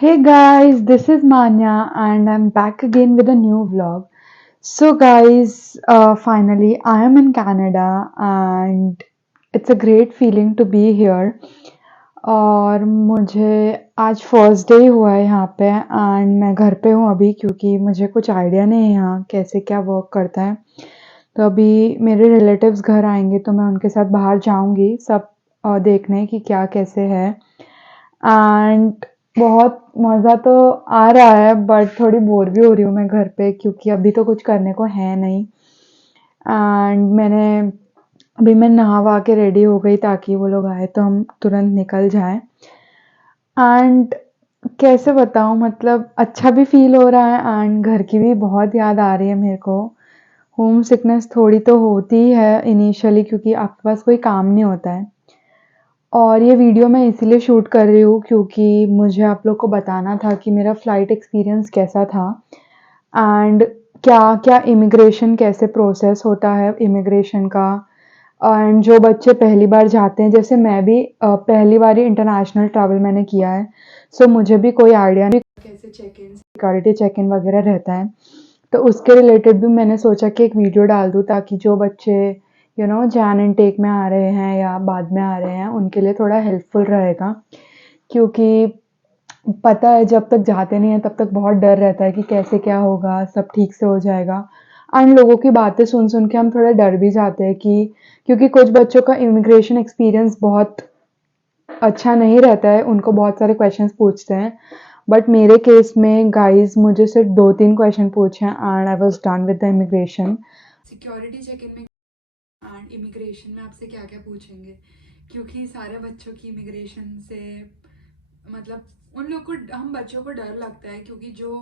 Hey guys, this is Manya and I'm back again with a new vlog. So, guys, finally, I am in Canada and it's a great feeling to be here. और मुझे आज first day हुआ है यहाँ पे and मैं घर पे हूँ अभी क्योंकि मुझे कुछ आइडिया नहीं है यहाँ कैसे क्या वर्क करता है। तो अभी मेरे रिलेटिव्स घर आएंगे तो मैं उनके साथ बाहर जाऊँगी सब देखने कि क्या कैसे है। एंड बहुत मज़ा तो आ रहा है बट थोड़ी बोर भी हो रही हूँ मैं घर पे क्योंकि अभी तो कुछ करने को है नहीं। एंड अभी मैं नहा वहा के रेडी हो गई ताकि वो लोग आए तो हम तुरंत निकल जाएं। एंड कैसे बताऊँ मतलब अच्छा भी फील हो रहा है एंड घर की भी बहुत याद आ रही है मेरे को। होम सिकनेस थोड़ी तो होती ही है इनिशियली क्योंकि आपके पास कोई काम नहीं होता है। और ये वीडियो मैं इसीलिए शूट कर रही हूँ क्योंकि मुझे आप लोग को बताना था कि मेरा फ़्लाइट एक्सपीरियंस कैसा था एंड क्या-क्या इमिग्रेशन कैसे प्रोसेस होता है इमिग्रेशन का। एंड जो बच्चे पहली बार जाते हैं जैसे मैं भी पहली बार ही इंटरनेशनल ट्रैवल मैंने किया है। सो मुझे भी कोई आइडिया नहीं कैसे check in security check in वगैरह रहता है। तो उसके रिलेटेड भी मैंने सोचा कि एक वीडियो डाल दूँ ताकि जो बच्चे जैन इनटेक में आ रहे हैं या बाद में आ रहे हैं उनके लिए थोड़ा हेल्पफुल रहेगा। क्योंकि पता है जब तक जाते नहीं हैं तब तक बहुत डर रहता है कि कैसे क्या होगा, सब ठीक से हो जाएगा। एंड लोगों की बातें सुन-सुन के हम थोड़ा डर भी जाते हैं कि क्योंकि कुछ बच्चों का इमिग्रेशन एक्सपीरियंस बहुत अच्छा नहीं रहता है, उनको बहुत सारे क्वेश्चंस पूछते हैं। बट मेरे केस में गाइस मुझे सिर्फ 2-3 क्वेश्चन पूछे हैं and I was done with the immigration. Security check in में एंड इमिग्रेशन में आपसे क्या-क्या पूछेंगे क्योंकि सारे बच्चों की इमिग्रेशन से मतलब उन लोग को हम बच्चों को डर लगता है क्योंकि जो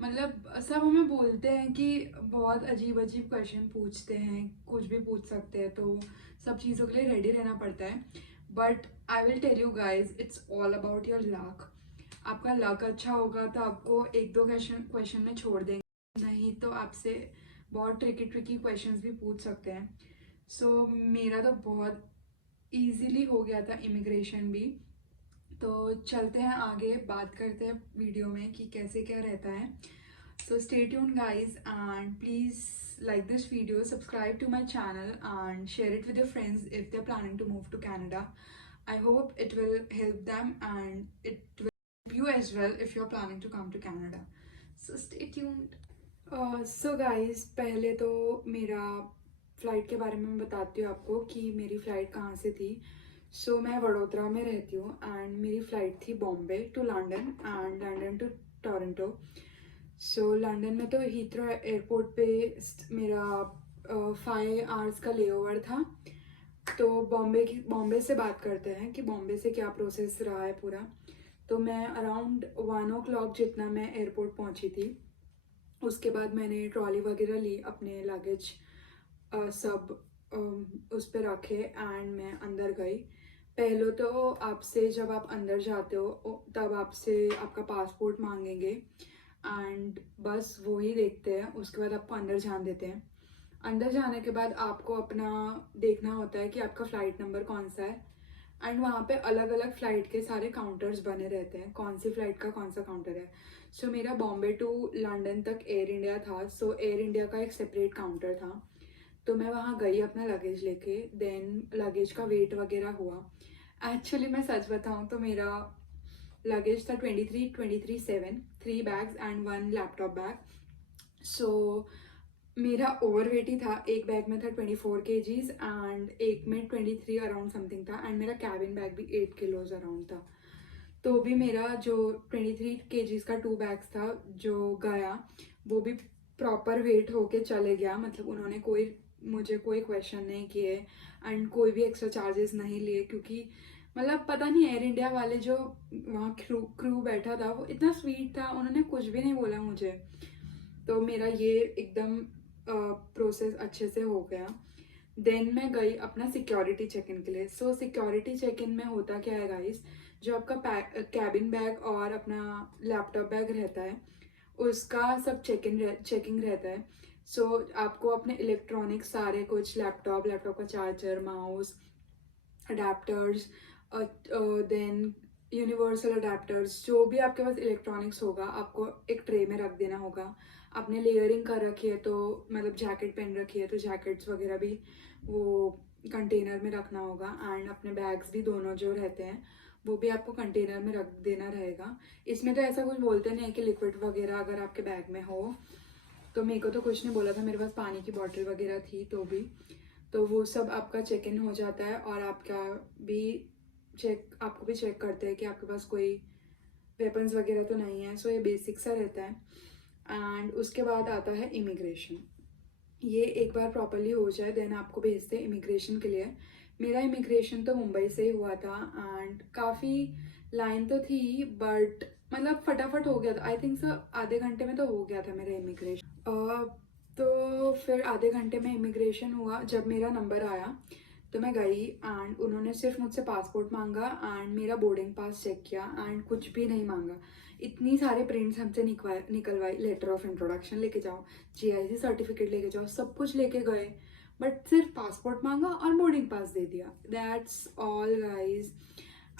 मतलब सब हमें बोलते हैं कि बहुत अजीब-अजीब क्वेश्चन पूछते हैं, कुछ भी पूछ सकते हैं तो सब चीज़ों के लिए रेडी रहना पड़ता है। But I will tell you guys it's all about your luck. आपका लक अच्छा होगा तो आपको 1-2 क्वेश्चन में छोड़ देंगे, नहीं तो आपसे बहुत ट्रिकी ट्रिकी क्वेश्चंस भी पूछ सकते हैं। सो मेरा तो बहुत इजीली हो गया था इमिग्रेशन भी। तो चलते हैं आगे बात करते हैं वीडियो में कि कैसे क्या रहता है। So stay tuned guys and please like this video, subscribe to my channel and share it with your friends if they're planning to move to Canada. I hope it will help them and it will help you as well if you're planning to come to Canada. So stay tuned. So guys पहले तो मेरा flight के बारे में मैं बताती हूँ आपको कि मेरी फ़्लाइट कहाँ से थी। सो मैं वडोदरा में रहती हूँ एंड मेरी फ़्लाइट थी Bombay to London and London to Toronto. So London में तो हीथ्रो एयरपोर्ट पे मेरा 5 आवर्स का लेओवर था। तो बॉम्बे से बात करते हैं कि बॉम्बे से क्या प्रोसेस रहा है पूरा। तो मैं अराउंड 1 o'clock जितना मैं एयरपोर्ट पहुँची थी। उसके बाद मैंने ट्रॉली वगैरह ली, अपने लगेज सब उस पर रखे एंड मैं अंदर गई। पहले तो आपसे जब आप अंदर जाते हो तब आपसे आपका पासपोर्ट मांगेंगे एंड बस वो ही देखते हैं, उसके बाद आपको अंदर जाने देते हैं। अंदर जाने के बाद आपको अपना देखना होता है कि आपका फ़्लाइट नंबर कौन सा है एंड वहाँ पे अलग अलग फ़्लाइट के सारे काउंटर्स बने रहते हैं, कौन सी फ़्लाइट का कौन सा काउंटर है। सो मेरा बॉम्बे टू लंदन तक एयर इंडिया था, सो एयर इंडिया का एक सेपरेट काउंटर था। तो मैं वहाँ गई अपना लगेज लेके, देन लगेज का वेट वगैरह हुआ। एक्चुअली मैं सच बताऊँ तो मेरा लगेज था 23-7, 3 बैग्स एंड 1 लैपटॉप बैग। सो मेरा ओवर वेट ही था, एक बैग में था 24 kgs एंड एक में 23 अराउंड समथिंग था एंड मेरा कैबिन बैग भी 8 किलोज अराउंड था। तो भी मेरा जो 23 kgs का 2 बैग्स था जो गया वो भी प्रॉपर वेट होके चले गया, मतलब उन्होंने मुझे कोई क्वेश्चन नहीं किए एंड कोई भी एक्स्ट्रा चार्जेस नहीं लिए क्योंकि मतलब पता नहीं एयर इंडिया वाले जो वहाँ क्रू बैठा था वो इतना स्वीट था, उन्होंने कुछ भी नहीं बोला मुझे। तो मेरा ये एकदम प्रोसेस अच्छे से हो गया। देन मैं गई अपना सिक्योरिटी चेक इन के लिए। सो सिक्योरिटी चेक इन में होता क्या है गाइस, जो आपका कैबिन बैग और अपना लैपटॉप बैग रहता है उसका सब चेकिंग रहता है। सो आपको अपने इलेक्ट्रॉनिक्स सारे कुछ लैपटॉप का charger, mouse, adapters, then universal adapters, जो भी आपके पास इलेक्ट्रॉनिक्स होगा आपको एक ट्रे में रख देना होगा। आपने लेयरिंग कर रखी है तो मतलब जैकेट पहन रखी है तो जैकेट्स वगैरह भी वो कंटेनर में रखना होगा। एंड अपने बैग्स भी दोनों जो रहते हैं वो भी आपको कंटेनर में रख देना रहेगा। इसमें तो ऐसा कुछ बोलते नहीं है कि लिक्विड वगैरह अगर आपके बैग में हो, तो मेरे को तो कुछ नहीं बोला था, मेरे पास पानी की बॉटल वगैरह थी तो भी, तो वो सब आपका चेक इन हो जाता है। और आपका भी आपको भी चेक करते हैं कि आपके पास कोई वेपन्स वगैरह तो नहीं है। सो ये बेसिक सा रहता है। एंड उसके बाद आता है इमिग्रेशन। ये एक बार प्रॉपरली हो जाए देन आपको भेजते हैं इमिग्रेशन के लिए। मेरा इमिग्रेशन तो मुंबई से ही हुआ था एंड काफ़ी लाइन तो थी बट मतलब फटाफट हो गया था। आई थिंक सर आधे घंटे में तो हो गया था मेरा इमिग्रेशन। तो फिर आधे घंटे में इमिग्रेशन हुआ। जब मेरा नंबर आया तो मैं गई एंड उन्होंने सिर्फ मुझसे पासपोर्ट मांगा एंड मेरा बोर्डिंग पास चेक किया एंड कुछ भी नहीं मांगा। इतनी सारे प्रिंट्स हमसे निकलवाई, लेटर ऑफ इंट्रोडक्शन लेके जाओ, जीआईसी सर्टिफिकेट लेके जाओ, सब कुछ लेके गए बट सिर्फ पासपोर्ट मांगा और बोर्डिंग पास दे दिया। That's all guys.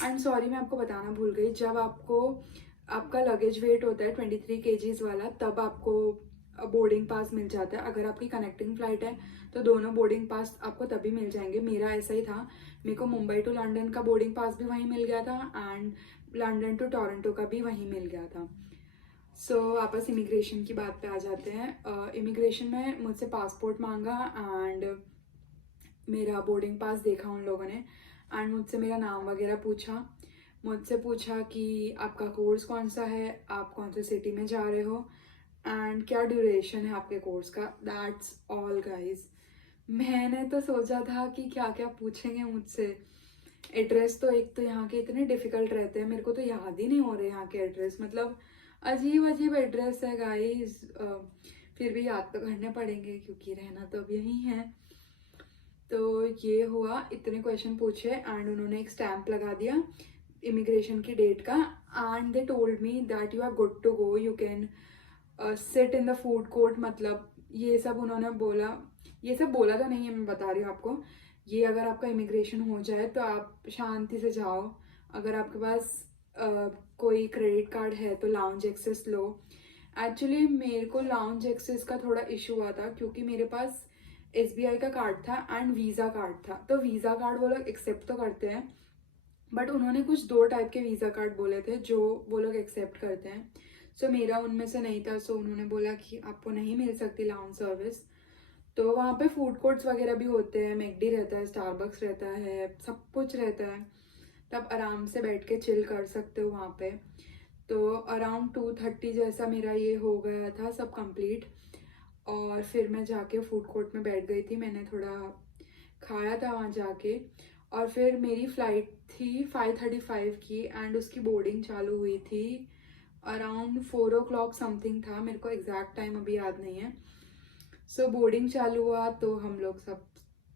And sorry मैं आपको बताना भूल गई, जब आपको आपका लगेज वेट होता है 23 kgs वाला तब आपको बोर्डिंग पास मिल जाता है। अगर आपकी कनेक्टिंग फ्लाइट है तो दोनों बोर्डिंग पास आपको तभी मिल जाएंगे। मेरा ऐसा ही था, मेरे को मुंबई टू लंदन का बोर्डिंग पास भी वहीं मिल गया था एंड लंदन टू टोरंटो का भी वहीं मिल गया था। सो वापस इमिग्रेशन की बात पे आ जाते हैं। इमिग्रेशन में मुझसे पासपोर्ट मांगा एंड मेरा बोर्डिंग पास देखा उन लोगों ने एंड मुझसे मेरा नाम वगैरह पूछा। मुझसे पूछा कि आपका कोर्स कौन सा है, आप कौन से सिटी में जा रहे हो एंड क्या ड्यूरेशन है आपके कोर्स का। That's all guys. मैंने तो सोचा था कि क्या क्या पूछेंगे मुझसे। एड्रेस तो एक तो यहाँ के इतने डिफिकल्ट रहते हैं, मेरे को तो याद ही नहीं हो रहे यहाँ के एड्रेस, मतलब अजीब अजीब एड्रेस है गाइस। फिर भी याद तो करने पड़ेंगे क्योंकि रहना तो अब यहीं है। तो ये हुआ, इतने क्वेश्चन पूछे एंड उन्होंने एक स्टैम्प लगा दिया इमिग्रेशन की डेट का and they told me that you are good to go, you can sit in the food court. मतलब ये सब उन्होंने बोला, ये सब बोला तो नहीं है, मैं बता रही हूँ आपको। ये अगर आपका इमिग्रेशन हो जाए तो आप शांति से जाओ। अगर आपके पास कोई क्रेडिट कार्ड है तो लाउंज एक्सेस लो। एक्चुअली मेरे को लाउंज एक्सेस का थोड़ा इशू हुआ था क्योंकि मेरे पास एसबीआई का कार्ड था एंड वीज़ा कार्ड था। तो वीज़ा कार्ड वो लोग एक्सेप्ट तो करते हैं बट उन्होंने कुछ दो टाइप के वीज़ा कार्ड बोले थे जो वो लोग एक्सेप्ट करते हैं। सो मेरा उनमें से नहीं था, सो उन्होंने बोला कि आपको नहीं मिल सकती लाउंज सर्विस। तो वहाँ पे फूड कोर्ट्स वगैरह भी होते हैं, मैकडी रहता है, स्टारबक्स रहता है, सब कुछ रहता है। तब आराम से बैठ के चिल कर सकते हो वहाँ पे। तो अराउंड 2:30 जैसा मेरा ये हो गया था सब कंप्लीट। और फिर मैं जाके फूड कोर्ट में बैठ गई थी, मैंने थोड़ा खाया था वहाँ जाके। और फिर मेरी फ़्लाइट थी 5:35 की एंड उसकी बोर्डिंग चालू हुई थी अराउंड 4 o'clock समथिंग था, मेरे को एग्जैक्ट टाइम अभी याद नहीं है। सो बोर्डिंग चालू हुआ तो हम लोग सब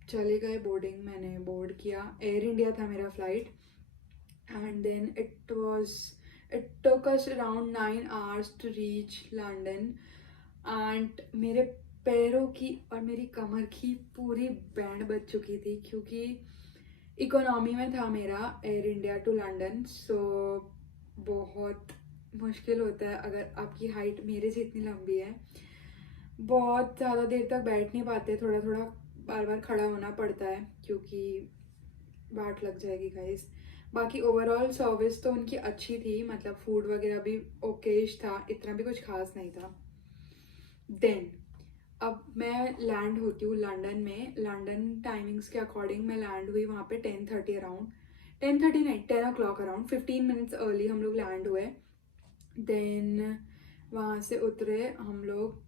चले गए बोर्डिंग, मैंने बोर्ड किया। एयर इंडिया था मेरा flight and then it took us around 9 hours to reach London. And मेरे पैरों की और मेरी कमर की पूरी बैंड बज चुकी थी क्योंकि इकोनॉमी में था मेरा एयर इंडिया टू लंदन। सो बहुत मुश्किल होता है अगर आपकी हाइट मेरे से इतनी लंबी है। बहुत ज़्यादा देर तक बैठ नहीं पाते, थोड़ा थोड़ा बार बार खड़ा होना पड़ता है क्योंकि बाट लग जाएगी गाइस। बाकी ओवरऑल सर्विस तो उनकी अच्छी थी, मतलब फूड वगैरह भी ओकेश था, इतना भी कुछ खास नहीं था। देन अब मैं लैंड होती हूँ लंदन में। लंदन टाइमिंग्स के अकॉर्डिंग मैं लैंड हुई वहाँ पे 10:30 अराउंड, 10:30 नहीं 10 o'clock अराउंड, 15 minutes अर्ली हम लोग लैंड हुए। देन वहाँ से उतरे हम लोग।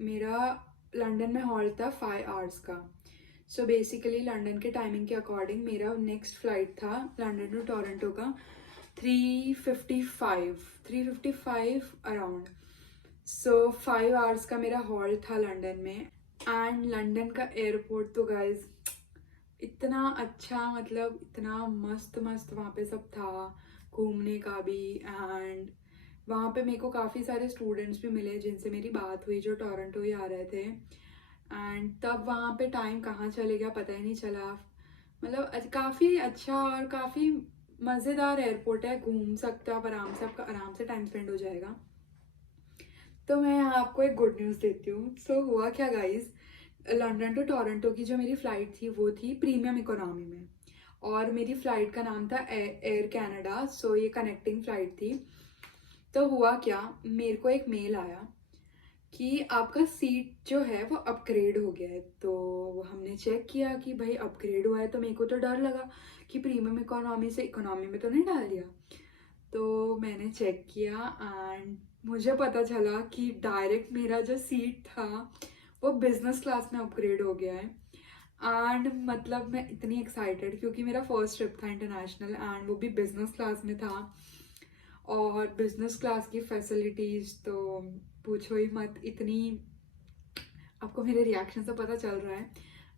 मेरा लंदन में हॉल था 5 hours का। सो बेसिकली लंदन के टाइमिंग के अकॉर्डिंग मेरा नेक्स्ट फ्लाइट था लंदन टू टोरंटो का 3:55 अराउंड। सो 5 hours का मेरा हॉल था लंदन में। एंड लंदन का एयरपोर्ट तो गाइज इतना अच्छा, मतलब इतना मस्त मस्त वहाँ पे सब था घूमने का भी। एंड वहाँ पे मेरे को काफ़ी सारे स्टूडेंट्स भी मिले जिनसे मेरी बात हुई जो टोरंटो ही आ रहे थे। एंड तब वहाँ पे टाइम कहाँ चले गया पता ही नहीं चला। मतलब काफ़ी अच्छा और काफ़ी मज़ेदार एयरपोर्ट है, घूम सकते हो आप आराम से, आपका आराम से टाइम स्पेंड हो जाएगा। तो मैं यहाँ आपको एक गुड न्यूज़ देती हूँ। सो हुआ क्या गाइस, लंदन टू टोरंटो की जो मेरी फ़्लाइट थी वो थी प्रीमियम इकोनॉमी में, और मेरी फ़्लाइट का नाम था एयर कनाडा। सो ये कनेक्टिंग फ़्लाइट थी। तो हुआ क्या, मेरे को एक मेल आया कि आपका सीट जो है वो अपग्रेड हो गया है। तो हमने चेक किया कि भाई अपग्रेड हुआ है, तो मेरे को तो डर लगा कि प्रीमियम इकोनॉमी से इकोनॉमी में तो नहीं डाल दिया। तो मैंने चेक किया एंड मुझे पता चला कि डायरेक्ट मेरा जो सीट था वो बिजनेस क्लास में अपग्रेड हो गया है। एंड मतलब मैं इतनी एक्साइटेड, क्योंकि मेरा फर्स्ट ट्रिप था इंटरनेशनल एंड वो भी बिजनेस क्लास में था। और बिजनेस क्लास की फैसिलिटीज़ तो पूछो ही मत, इतनी, आपको मेरे रिएक्शन से पता चल रहा है।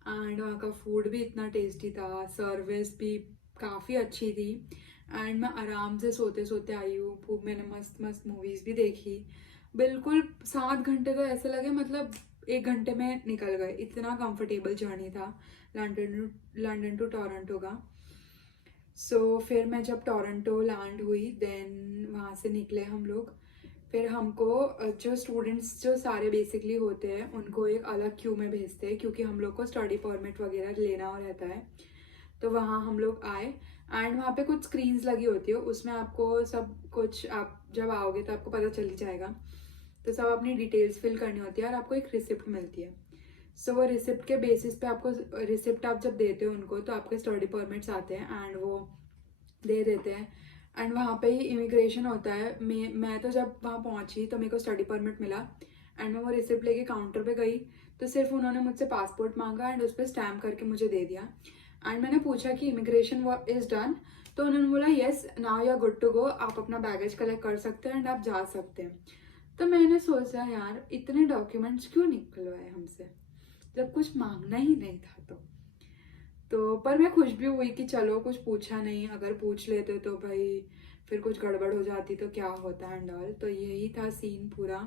एंड वहाँ का फूड भी इतना टेस्टी था, सर्विस भी काफ़ी अच्छी थी। एंड मैं आराम से सोते सोते आई हूँ, खूब मैंने मस्त मस्त मूवीज़ भी देखी। बिल्कुल 7 घंटे तो ऐसे लगे मतलब 1 घंटे में निकल गए, इतना कंफर्टेबल जर्नी था लंदन टू टोरंटो का। फिर मैं जब टोरंटो लैंड हुई, देन वहाँ से निकले हम लोग। फिर हमको जो स्टूडेंट्स जो सारे बेसिकली होते हैं उनको एक अलग क्यू में भेजते हैं, क्योंकि हम लोग को स्टडी परमिट वगैरह लेना रहता है। तो वहाँ हम लोग आए एंड वहाँ पे कुछ स्क्रीन्स लगी होती है, उसमें आपको सब कुछ, आप जब आओगे तो आपको पता चल ही जाएगा। तो सब अपनी डिटेल्स फिल करनी होती है और आपको एक रिसिप्ट मिलती है। वो रिसिप्ट के बेसिस पे आपको, रिसिप्ट आप जब देते हो उनको तो आपके स्टडी परमिट्स आते हैं एंड वो दे देते हैं। एंड वहाँ पे ही इमिग्रेशन होता है। मैं तो जब वहाँ पहुँची तो मेरे को स्टडी परमिट मिला एंड मैं वो रिसिप्ट लेके काउंटर पे गई, तो सिर्फ उन्होंने मुझसे पासपोर्ट मांगा एंड उस पर स्टैम्प करके मुझे दे दिया। एंड मैंने पूछा कि इमिग्रेशन इज़ डन, तो उन्होंने बोला yes now you are good to go, आप अपना बैगेज कलेक्ट कर सकते हैं एंड आप जा सकते हैं। तो मैंने सोचा यार इतने डॉक्यूमेंट्स क्यों निकलवाए हमसे, जब कुछ मांगना ही नहीं था। तो पर मैं खुश भी हुई कि चलो कुछ पूछा नहीं, अगर पूछ लेते तो भाई फिर कुछ गड़बड़ हो जाती तो क्या होता एंड ऑल। तो यही था सीन पूरा।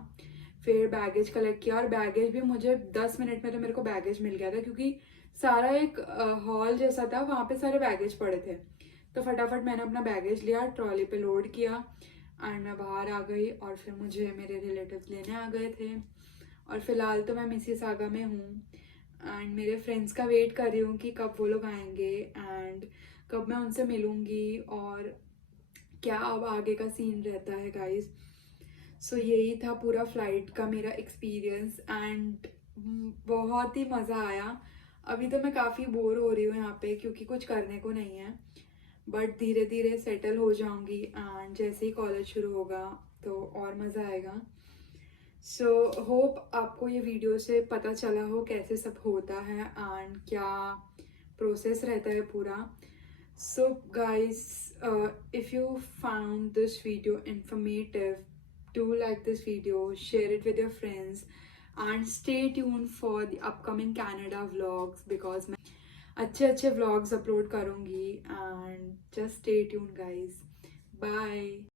फिर बैगेज कलेक्ट किया और बैगेज भी मुझे 10 मिनट में तो मेरे को बैगेज मिल गया था, क्योंकि सारा एक हॉल जैसा था, वहाँ पे सारे बैगेज पड़े थे। तो फटाफट मैंने अपना बैगेज लिया, ट्रॉली पे लोड किया एंड मैं बाहर आ गई। और फिर मुझे मेरे रिलेटिव्स लेने आ गए थे। और फिलहाल तो मैं मिसिसागा में हूँ एंड मेरे फ्रेंड्स का वेट कर रही हूँ कि कब वो लोग आएंगे एंड कब मैं उनसे मिलूँगी और क्या अब आगे का सीन रहता है गाइस। यही था पूरा फ्लाइट का मेरा एक्सपीरियंस एंड बहुत ही मज़ा आया। अभी तो मैं काफ़ी बोर हो रही हूँ यहाँ पे, क्योंकि कुछ करने को नहीं है, बट धीरे धीरे सेटल हो जाऊँगी एंड जैसे ही कॉलेज शुरू होगा तो और मज़ा आएगा। होप आपको ये वीडियो से पता चला हो कैसे सब होता है एंड क्या प्रोसेस रहता है पूरा। Guys, if you found this video informative, do like this video, share it with your friends and stay tuned for the upcoming Canada vlogs, because मैं अच्छे अच्छे vlogs upload करूँगी and just stay tuned guys. Bye.